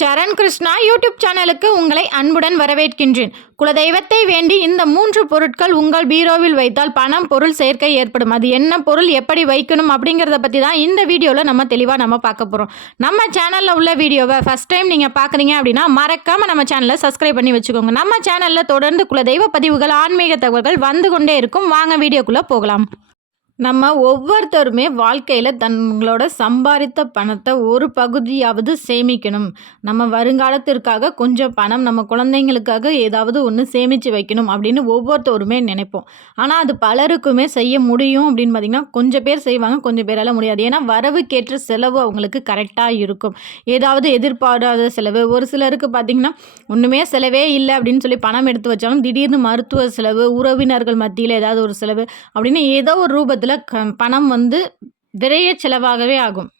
சரண் Krishna YouTube சேனலுக்கு உங்களை அன்புடன் வரவேற்கின்றேன். குலதெய்வத்தை வேண்டி இந்த 3 பொருட்கள் உங்கள் பீரோவில் வைத்தால் பணம் பொருள் சேர்க்கை ஏற்படும். அது என்ன பொருள், எப்படி வைக்கணும் அப்படிங்கிறத பற்றி தான் இந்த வீடியோவில் நம்ம தெளிவாக பார்க்க போகிறோம். நம்ம சேனலில் உள்ள வீடியோவை ஃபஸ்ட் டைம் நீங்கள் பார்க்குறீங்க அப்படின்னா மறக்காமல் நம்ம சேனலை சப்ஸ்கிரைப் பண்ணி வச்சுக்கோங்க. நம்ம சேனலில் தொடர்ந்து குலதெய்வ பதிவுகள், ஆன்மீக தகவல்கள் வந்து கொண்டே இருக்கும். வாங்க வீடியோக்குள்ளே போகலாம். நம்ம ஒவ்வொருத்தருமே வாழ்க்கையில் தங்களோட சம்பாதித்த பணத்தை ஒரு பகுதியாவது சேமிக்கணும். நம்ம வருங்காலத்திற்காக கொஞ்சம் பணம் நம்ம குழந்தைங்களுக்காக ஏதாவது ஒன்று சேமித்து வைக்கணும் அப்படின்னு ஒவ்வொருத்தருமே நினைப்போம். ஆனால் அது பலருக்குமே செய்ய முடியும் அப்படின்னு பார்த்திங்கன்னா கொஞ்சம் பேர் செய்வாங்க, கொஞ்சம் பேரால் முடியாது. ஏன்னா வரவுக்கேற்ற செலவு அவங்களுக்கு கரெக்டாக இருக்கும். ஏதாவது எதிர்பாராத செலவு, ஒரு சிலருக்கு பார்த்திங்கன்னா ஒன்றுமே செலவே இல்லை அப்படின்னு சொல்லி பணம் எடுத்து வச்சாலும் திடீர்னு மருத்துவ செலவு, உறவினர்கள் மத்தியில் ஏதாவது ஒரு செலவு அப்படின்னு ஏதோ ஒரு ரூபத்தில் பணம் விரைய செலவாகவே ஆகும்.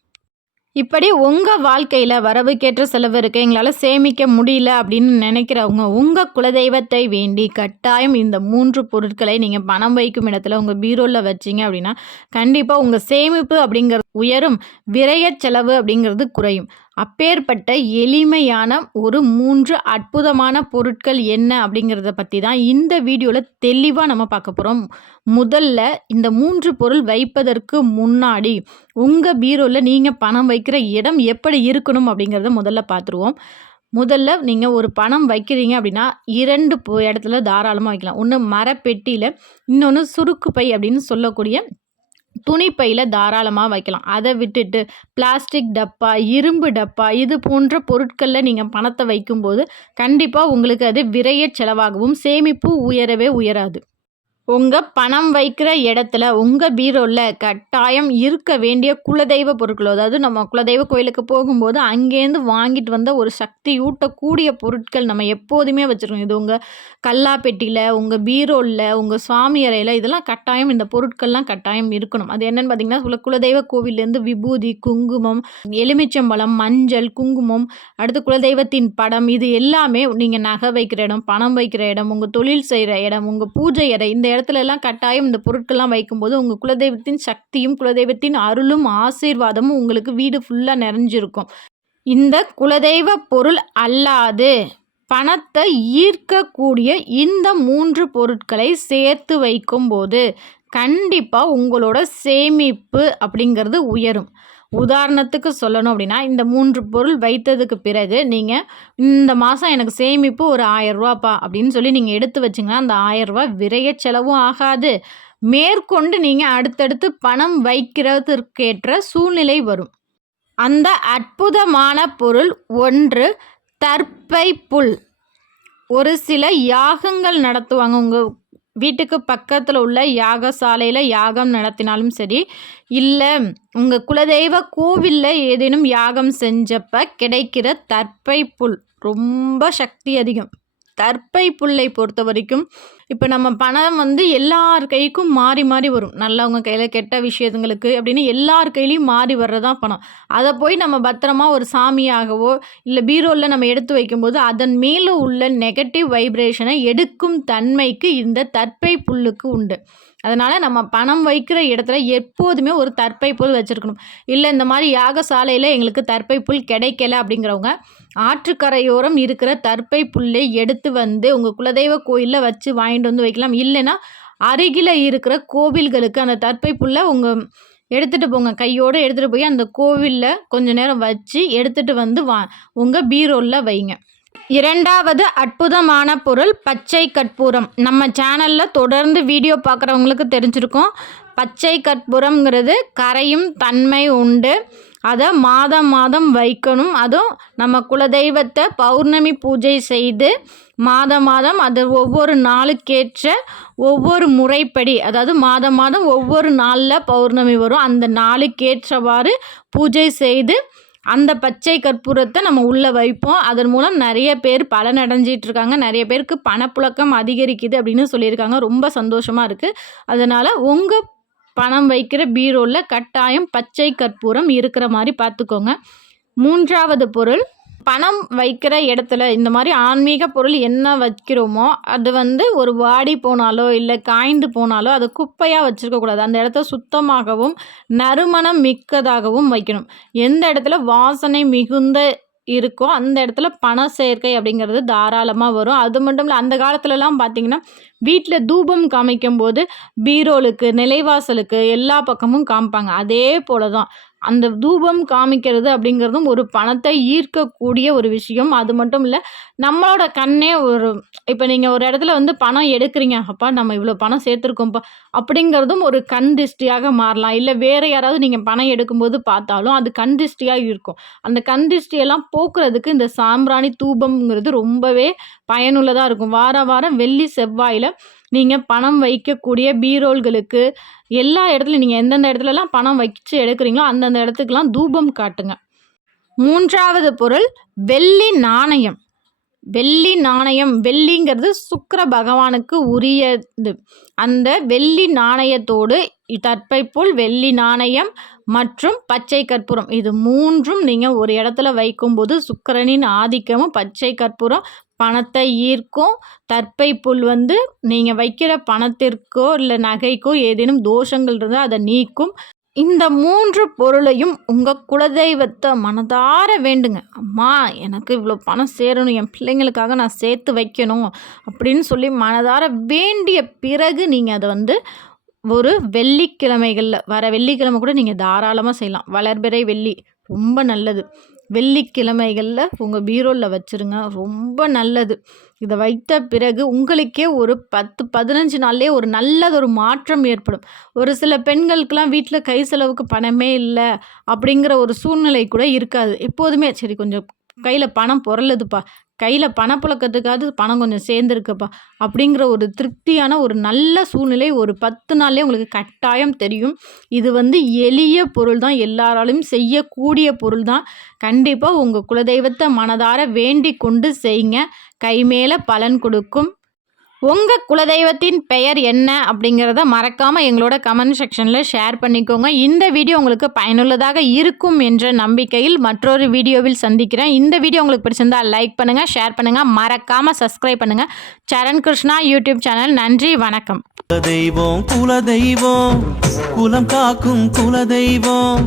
இப்படி உங்கள் வாழ்க்கையில் வரவுக்கேற்ற செலவு இருக்குது, எங்களால் சேமிக்க முடியல அப்படின்னு நினைக்கிறவங்க உங்கள் குலதெய்வத்தை வேண்டி கட்டாயம் இந்த 3 பொருட்களை நீங்கள் பணம் வைக்கும் இடத்துல உங்கள் பீரோவில் வச்சிங்க அப்படின்னா கண்டிப்பாக உங்கள் சேமிப்பு அப்படிங்கிறது உயரும், விரைய செலவு அப்படிங்கிறது குறையும். அப்பேற்பட்ட எளிமையான ஒரு 3 அற்புதமான பொருட்கள் என்ன அப்படிங்கிறத பற்றி தான் இந்த வீடியோவில் தெளிவாக நம்ம பார்க்க போகிறோம். முதல்ல இந்த 3 பொருள் வைப்பதற்கு முன்னாடி உங்கள் பீரோவில் நீங்கள் பணம் வைக்கிற இடம் எப்படி இருக்கணும் அப்படிங்கிறத முதல்ல பார்த்துருவோம். முதல்ல நீங்கள் ஒரு பணம் வைக்கிறீங்க அப்படின்னா 2 இடத்துல தாராளமாக வைக்கலாம். ஒன்று மரப்பெட்டியில், இன்னொன்று சுருக்கு பை அப்படின்னு சொல்லக்கூடிய துணிப்பையில் தாராளமாக வைக்கலாம். அதை விட்டுட்டு பிளாஸ்டிக் டப்பா, இரும்பு டப்பா இது போன்ற பொருட்களில் நீங்கள் பணத்தை வைக்கும்போது கண்டிப்பாக உங்களுக்கு அது விரைய செலவாகவும் சேமிப்பு உயரவே உயராது. உங்கள் பணம் வைக்கிற இடத்துல உங்கள் பீரோவில் கட்டாயம் இருக்க வேண்டிய குலதெய்வ பொருட்கள், அதாவது நம்ம குலதெய்வ கோயிலுக்கு போகும்போது அங்கேருந்து வாங்கிட்டு வந்த ஒரு சக்தி ஊட்டக்கூடிய பொருட்கள் நம்ம எப்போதுமே வச்சுருக்கோம். இது உங்கள் கல்லாப்பெட்டியில், உங்கள் பீரோவில், உங்கள் சுவாமி அறையில் இதெல்லாம் கட்டாயம், இந்த பொருட்கள்லாம் கட்டாயம் இருக்கணும். அது என்னென்னு பார்த்திங்கன்னா குலதெய்வ கோவிலேருந்து விபூதி, குங்குமம், எலுமிச்சம்பழம், மஞ்சள், குங்குமம், அடுத்து குலதெய்வத்தின் படம், இது எல்லாமே நீங்கள் நகை வைக்கிற இடம், பணம் வைக்கிற இடம், உங்கள் தொழில் செய்கிற இடம், உங்கள் பூஜை அறை, இந்த இடத்துல எல்லாம் கட்டாயம் இந்த பொருட்கள்லாம் வைக்கும்போது உங்கள் குலதெய்வத்தின் சக்தியும் குலதெய்வத்தின் அருளும் ஆசீர்வாதமும் உங்களுக்கு வீடு ஃபுல்லாக நிறைஞ்சிருக்கும். இந்த குலதெய்வ பொருள் அல்லாது பணத்தை ஈர்க்கக்கூடிய இந்த 3 பொருட்களை சேர்த்து வைக்கும்போது கண்டிப்பாக உங்களோட சேமிப்பு அப்படிங்கிறது உயரும். உதாரணத்துக்கு சொல்லணும் அப்படின்னா இந்த 3 பொருள் வைத்ததுக்கு பிறகு நீங்கள் இந்த மாதம் எனக்கு சேமிப்பு ஒரு 1000 ரூபாப்பா அப்படின்னு சொல்லி நீங்கள் எடுத்து வச்சிங்கன்னா அந்த 1000 ரூபா விரைய செலவும் ஆகாது. மேற்கொண்டு நீங்கள் அடுத்தடுத்து பணம் வைக்கிறதுக்கேற்ற சூழ்நிலை வரும். அந்த அற்புதமான பொருள் ஒன்று தர்ப்பை புல். ஒரு சில யாகங்கள் நடத்துவாங்க. உங்கள் வீட்டுக்கு பக்கத்தில் உள்ள யாகசாலையில் யாகம் நடத்தினாலும் சரி, இல்லை உங்கள் குலதெய்வ கோவிலில் ஏதேனும் யாகம் செஞ்சப்போ கிடைக்கிற தர்ப்பை புல் ரொம்ப சக்தி அதிகம். தர்ப்பை புல்லை பொறுத்த வரைக்கும் இப்போ நம்ம பணம் எல்லார் கைக்கும் மாறி மாறி வரும். நல்லவங்க கையில், கெட்ட விஷயங்களுக்கு அப்படின்னு எல்லார் கையிலையும் மாறி வர்றதான் பணம். அதை போய் நம்ம பத்திரமா ஒரு சாமியாகவோ இல்லை பீரோவில் நம்ம எடுத்து வைக்கும்போது அதன் மேலே உள்ள நெகட்டிவ் வைப்ரேஷனை எடுக்கும் தன்மைக்கு இந்த தர்ப்பை புல்லுக்கு உண்டு. அதனால் நம்ம பணம் வைக்கிற இடத்துல எப்போதுமே ஒரு தர்ப்பை புல் வச்சுருக்கணும். இல்லை இந்த மாதிரி யாகசாலையில் எங்களுக்கு தர்ப்பை புல் கிடைக்கல அப்படிங்கிறவங்க ஆற்றுக்கரையோரம் இருக்கிற தர்ப்பை புல்லை எடுத்து உங்கள் குலதெய்வ கோயிலில் வச்சு வாங்கிட்டு வைக்கலாம். இல்லைன்னா அருகில் இருக்கிற கோவில்களுக்கு அந்த தர்ப்பை புல்லை எடுத்துகிட்டு போங்க. கையோடு எடுத்துகிட்டு போய் அந்த கோவிலில் கொஞ்ச நேரம் வச்சு எடுத்துகிட்டு உங்கள் பீரோவில் வைங்க. 2வது அற்புதமான பொருள் பச்சை கற்பூரம். நம்ம சேனலில் தொடர்ந்து வீடியோ பார்க்குறவங்களுக்கு தெரிஞ்சிருக்கும். பச்சை கற்பூரம்ங்கிறது கரையும் தன்மை உண்டு. அதை மாதம் வைக்கணும். அதுவும் நம்ம குலதெய்வத்தை பௌர்ணமி பூஜை செய்து மாதம் அது ஒவ்வொரு நாளுக்கேற்ற ஒவ்வொரு முறைப்படி, அதாவது மாதம் ஒவ்வொரு நாளில் பௌர்ணமி வரும், அந்த நாளுக்கேற்றவாறு பூஜை செய்து அந்த பச்சை கற்பூரத்தை நம்ம உள்ளே வைப்போம். அதன் மூலம் நிறைய பேர் பலனடைஞ்சிட்ருக்காங்க. நிறைய பேருக்கு பணப்புழக்கம் அதிகரிக்குது அப்படின்னு சொல்லியிருக்காங்க. ரொம்ப சந்தோஷமாக இருக்குது. அதனால் உங்கள் பணம் வைக்கிற பீரோவில் கட்டாயம் பச்சை கற்பூரம் இருக்கிற மாதிரி பார்த்துக்கோங்க. 3வது பொருள் பணம் வைக்கிற இடத்துல இந்த மாதிரி ஆன்மீக பொருள் என்ன வைக்கிறோமோ அது ஒரு வாடி போனாலோ இல்லை காய்ந்து போனாலோ அதை குப்பையாக வச்சுருக்கக்கூடாது. அந்த இடத்த சுத்தமாகவும் நறுமணம் மிக்கதாகவும் வைக்கணும். எந்த இடத்துல வாசனை மிகுந்த இருக்கோ அந்த இடத்துல பண சேர்க்கை அப்படிங்கிறது தாராளமாக வரும். அது மட்டும் இல்லை, அந்த காலத்துலலாம் பார்த்தீங்கன்னா வீட்டில் தூபம் காமிக்கும்போது பீரோலுக்கு, நிலைவாசலுக்கு எல்லா பக்கமும் காமிப்பாங்க. அதே போல தான் அந்த தூபம் காமிக்கிறது அப்படிங்கிறதும் ஒரு பணத்தை ஈர்க்கக்கூடிய ஒரு விஷயம். அது மட்டும் இல்லை, நம்மளோட கண்ணே ஒரு இப்போ நீங்கள் ஒரு இடத்துல வந்து பணம் எடுக்கிறீங்க, அப்பா நம்ம இவ்வளோ பணம் சேர்த்துருக்கோம்ப்பா அப்படிங்கிறதும் ஒரு கண் திஷ்டியாக மாறலாம். இல்லை வேறு யாராவது நீங்கள் பணம் எடுக்கும்போது பார்த்தாலும் அது கண் திஷ்டியாக இருக்கும். அந்த கண் திஷ்டியெல்லாம் போக்குறதுக்கு இந்த சாம்பிராணி தூபம்ங்கிறது ரொம்பவே பயனுள்ளதாக இருக்கும். வாரம் வெள்ளி செவ்வாயில் நீங்கள் பணம் வைக்கக்கூடிய பீரோல்களுக்கு எல்லா இடத்துலையும் நீங்கள் எந்தெந்த இடத்துலலாம் பணம் வச்சு எடுக்கிறீங்களோ அந்தந்த இடத்துக்குலாம் தூபம் காட்டுங்க. 3வது பொருள் வெள்ளி நாணயம். வெள்ளி நாணயம், வெள்ளிங்கிறது சுக்கிர பகவானுக்கு உரியது. அந்த வெள்ளி நாணயத்தோடு தற்பைப்புல், வெள்ளி நாணயம் மற்றும் பச்சை கற்பூரம், இது 3ம் நீங்கள் ஒரு இடத்துல வைக்கும்போது சுக்கிரனின் ஆதிக்கமும் பச்சை கற்பூரம் பணத்தை ஈர்க்கும். தற்பைப்புல் வந்து நீங்கள் வைக்கிற பணத்திற்கோ இல்லை நகைக்கோ ஏதேனும் தோஷங்கள் இருந்தால் அதை நீக்கும். இந்த 3 பொருளையும் உங்கள் குலதெய்வத்தை மனதார வேண்டுங்க. அம்மா எனக்கு இவ்வளோ பணம் சேரணும், என் பிள்ளைங்களுக்காக நான் சேர்த்து வைக்கணும் அப்படின்னு சொல்லி மனதார வேண்டிய பிறகு நீங்கள் அதை வந்து ஒரு வெள்ளிக்கிழமைகளில், வர வெள்ளிக்கிழமை கூட நீங்கள் தாராளமாக செய்யலாம். வளர்பிறை வெள்ளி ரொம்ப நல்லது. வெள்ளிக்கிழமைகளில் உங்கள் பீரோவில் வச்சுருங்க, ரொம்ப நல்லது. இதை வைத்த பிறகு உங்களுக்கே ஒரு 10-15 நாள்லேயே ஒரு நல்லதொரு மாற்றம் ஏற்படும். ஒரு சில பெண்களுக்கெல்லாம் வீட்டில் கை செலவுக்கு பணமே இல்லை அப்படிங்கிற ஒரு சூழ்நிலை கூட இருக்காது. எப்போதுமே சரி கொஞ்சம் கையில் பணம் புரளுதுப்பா, கையில் பணப்புழக்கத்துக்காவது பணம் கொஞ்சம் சேர்ந்துருக்குப்பா அப்படிங்கிற ஒரு திருப்தியான ஒரு நல்ல சூழ்நிலை ஒரு 10 நாள்லேயே உங்களுக்கு கட்டாயம் தெரியும். இது வந்து எளிய பொருள் தான், எல்லாராலையும் செய்யக்கூடிய பொருள் தான். கண்டிப்பாக உங்கள் குலதெய்வத்தை மனதார வேண்டிக் கொண்டு செய்யுங்க, கை மேலே பலன் கொடுக்கும். உங்கள் குலதெய்வத்தின் பெயர் என்ன அப்படிங்கிறத மறக்காமல் எங்களோட கமெண்ட் செக்ஷனில் ஷேர் பண்ணிக்கோங்க. இந்த வீடியோ உங்களுக்கு பயனுள்ளதாக இருக்கும் என்ற நம்பிக்கையில் மற்றொரு வீடியோவில் சந்திக்கிறேன். இந்த வீடியோ உங்களுக்கு பிடிச்சிருந்தால் லைக் பண்ணுங்கள், ஷேர் பண்ணுங்கள், மறக்காமல் சப்ஸ்கிரைப் பண்ணுங்கள் சரண் கிருஷ்ணா யூடியூப் சேனல். நன்றி, வணக்கம். குலதெய்வம் குலம் காக்கும் குலதெய்வம்